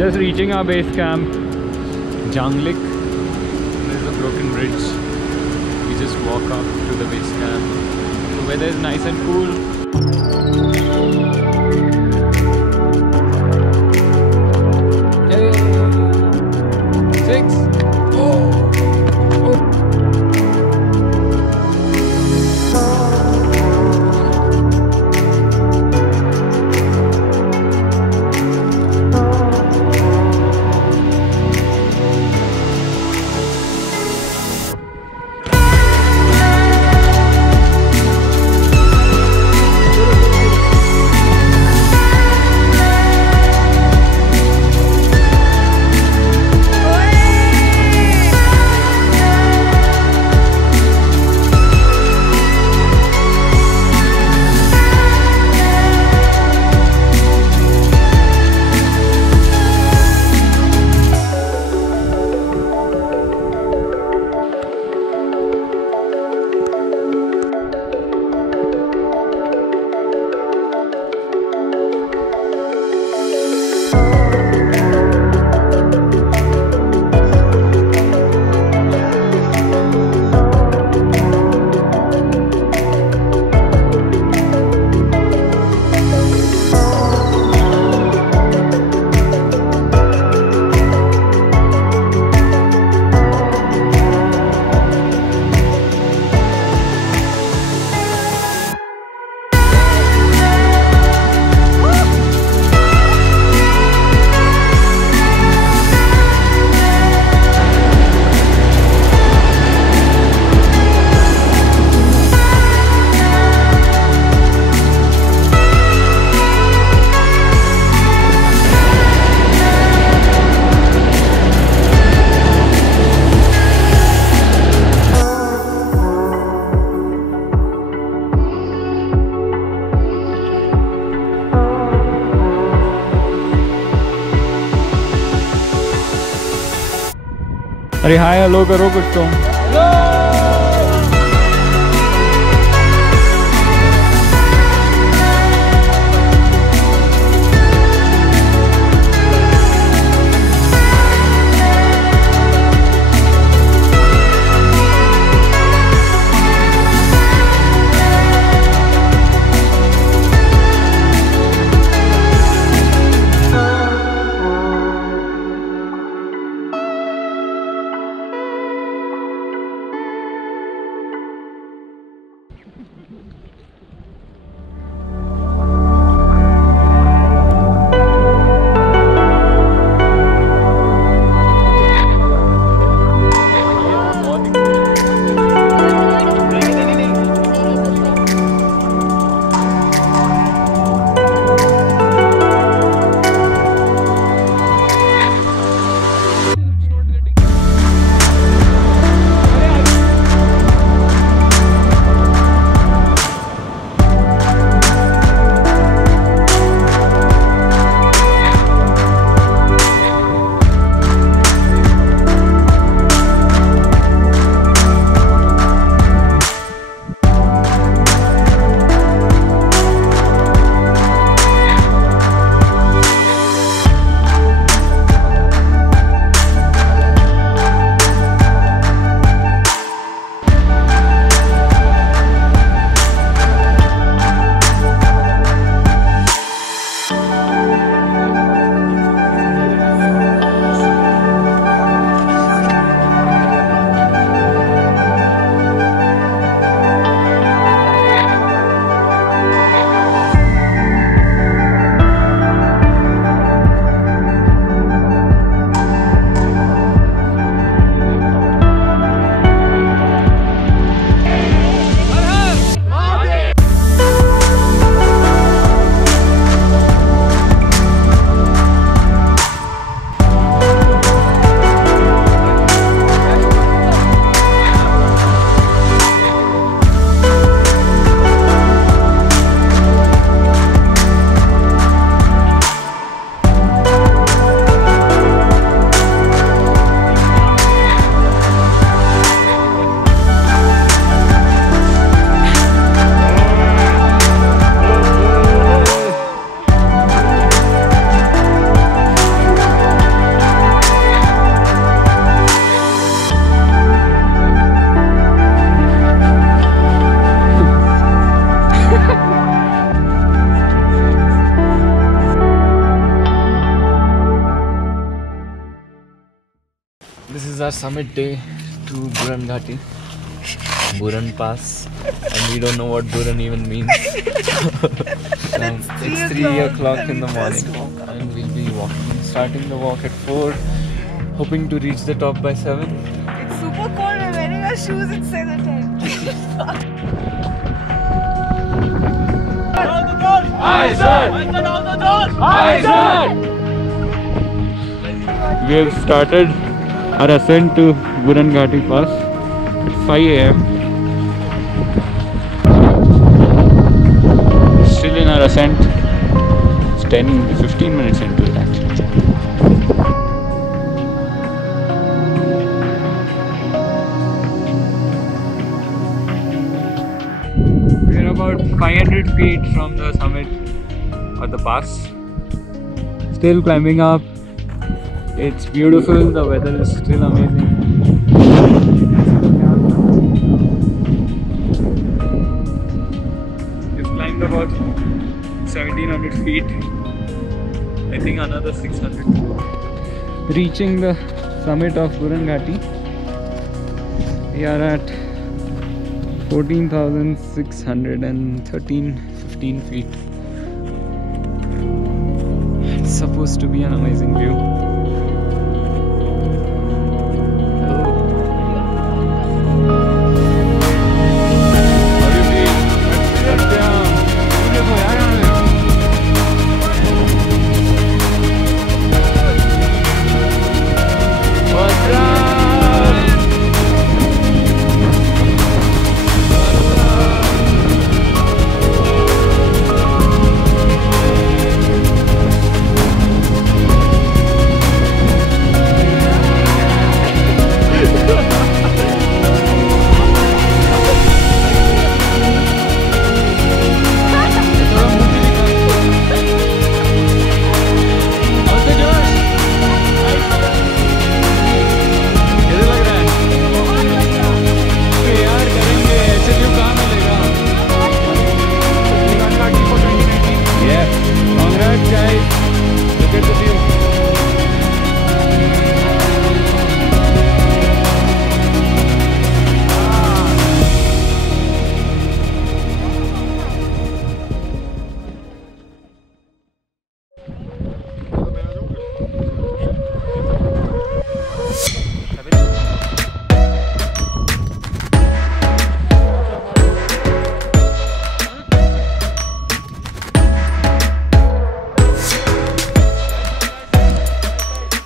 Just reaching our base camp, Janglik. There's a broken bridge. We just walk up to the base camp. The weather is nice and cool. Hey, 6. अरे hi hello करो कुछ तो। is our summit day to Buran Ghati, Buran Pass, and we don't know what Buran even means. It's 3 o'clock in the morning, and we'll be walking, starting the walk at 4, hoping to reach the top by 7. It's super cold, we're wearing our shoes inside the tent. Aye, sir! Aye, sir! We have started our ascent to Buran Ghati Pass at 5 AM. Still in our ascent. It's 15 minutes into it actually. We're about 500 feet from the summit of the pass. Still climbing up. It's beautiful, the weather is still amazing. We've climbed about 1700 feet. I think another 600 to go. Reaching the summit of Buran Ghati. We are at 14,615 feet. It's supposed to be an amazing view.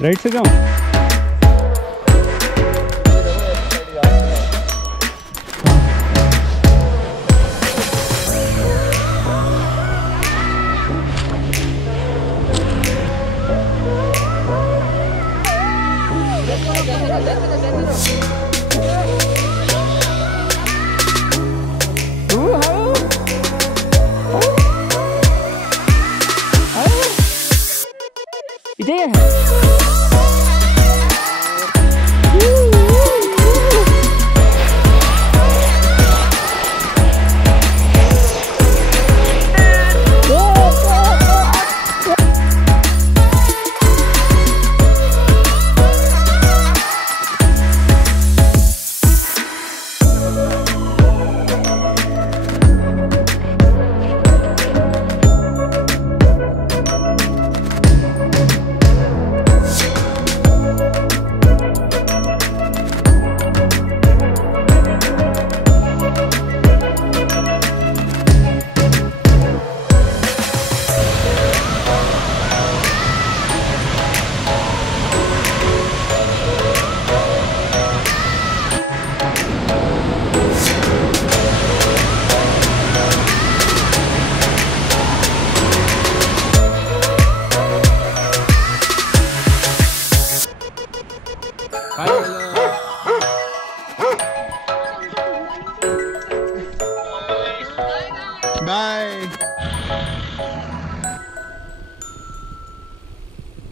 Right से जाऊं? इधर है।